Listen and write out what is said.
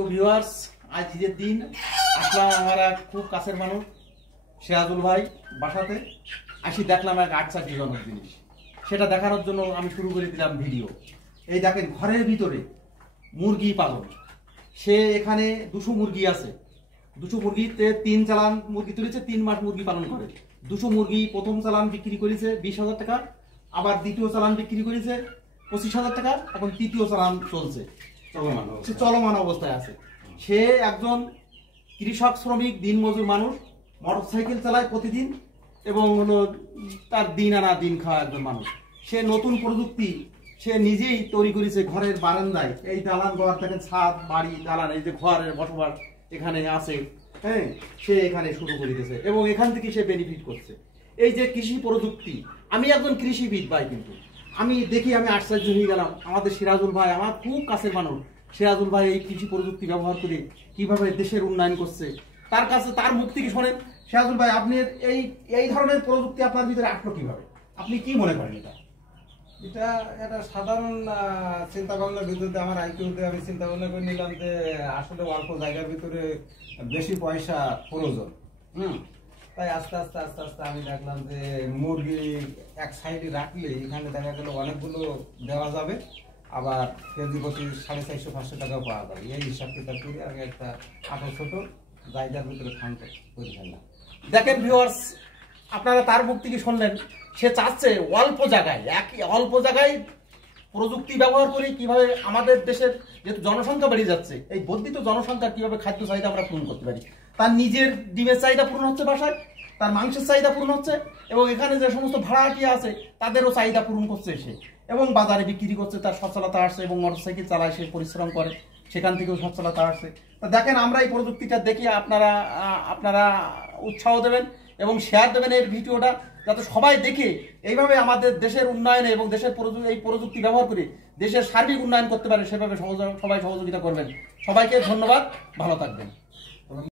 তো ভিউয়ার্স, আজ ঈদের দিন আসলাম আমার এক খুব কাছের মানুষ সিরাজুল ভাই বাসাতে। আসি দেখলাম এক আশ্চর্যজনক জিনিস, সেটা দেখানোর জন্য আমি শুরু করে দিলাম ভিডিও। এই দেখেন, ঘরের ভিতরে মুরগি পালন। সে এখানে 200 মুরগি আছে। 200 মুরগিতে 3 চালান মুরগি তুলেছে, 3 মাস মুরগি পালন করে। 200 মুরগি প্রথম চালান বিক্রি করেছে 20,000 টাকা, আবার দ্বিতীয় চালান বিক্রি করেছে 25,000 টাকা, এখন তৃতীয় চালান চলছে, চলমান অবস্থায় আছে। সে একজন কৃষক শ্রমিক দিনমজুর মানুষ, মোটরসাইকেল চালায় প্রতিদিন এবং হলো তার দিন আনা দিন খাওয়া একজন মানুষ। সে নতুন প্রযুক্তি সে নিজেই তৈরি করেছে ঘরের বারান্দায়। এই দালান ঘর দেখেন, ছাদ বাড়ি দালান, এই যে ঘরের বসবাস এখানে আছে, হ্যাঁ, সে এখানে শুরু করে দিয়েছে এবং এখান থেকে সে বেনিফিট করছে। এই যে কৃষি প্রযুক্তি, আমি একজন কৃষিবিদ ভাই, কিন্তু আমি দেখি আমি আশ্চর্য হয়ে গেলাম। আমাদের সিরাজুল ভাই আমার খুব কাছের মানুষ, সিরাজুল ভাই এই কৃষি প্রযুক্তি ব্যবহার করে কিভাবে দেশের উন্নয়ন করছে, তার কাছে তার মুখ থেকে শোনেন। সিরাজুল ভাই, আপনি এই ধরনের প্রযুক্তি আপনার ভিতরে আসলো কিভাবে? আপনি কি মনে করেন এটা? এটা সাধারণ চিন্তা ভাবনার ভিতরে আমার আইকিউতে আমি চিন্তা ভাবনা করে নিলাম যে আসলে অল্প জায়গার ভিতরে বেশি পয়সা প্রয়োজন। তাই আস্তে আস্তে আস্তে আস্তে আমি দেখলাম যে মুরগি এক সাইডে রাখলে এখানে দেখা গেল অনেকগুলো দেওয়া যাবে, আবার কেজি প্রতি 450-500 টাকাও পাওয়া যাবে। এই হিসাব কিতাব করে আমি একটা ছোট জায়গার ভিতরে ফান্ড করে ফেললাম। দেখেন ভিউয়ার্স, আপনারা তার মুখ থেকে শুনলেন, সে চাচ্ছে অল্প জায়গায় প্রযুক্তি ব্যবহার করে কিভাবে আমাদের দেশের যেহেতু জনসংখ্যা বেড়ে যাচ্ছে, এই বর্ধিত জনসংখ্যা কিভাবে খাদ্য চাহিদা আমরা পূরণ করতে পারি। তার নিজের ডিমের চাহিদা পূরণ হচ্ছে বাসায়, তার মাংসের চাহিদা পূরণ হচ্ছে এবং এখানে যে সমস্ত ভাড়াটিয়া আছে তাদেরও চাহিদা পূরণ করছে সে, এবং বাজারে বিক্রি করছে, তার সচ্ছলতা আসছে এবং মোটরসাইকেল চালায়, সে পরিশ্রম করে, সেখান থেকেও সচ্ছলতা আসছে। তা দেখেন, আমরা এই প্রযুক্তিটা দেখি আপনারা উৎসাহ দেবেন এবং শেয়ার দেবেন এই ভিডিওটা, যাতে সবাই দেখে এইভাবে আমাদের দেশের উন্নয়নে এবং দেশের এই প্রযুক্তি ব্যবহার করে দেশের সার্বিক উন্নয়ন করতে পারে, সেভাবে সবাই সহযোগিতা করবেন। সবাইকে ধন্যবাদ, ভালো থাকবেন।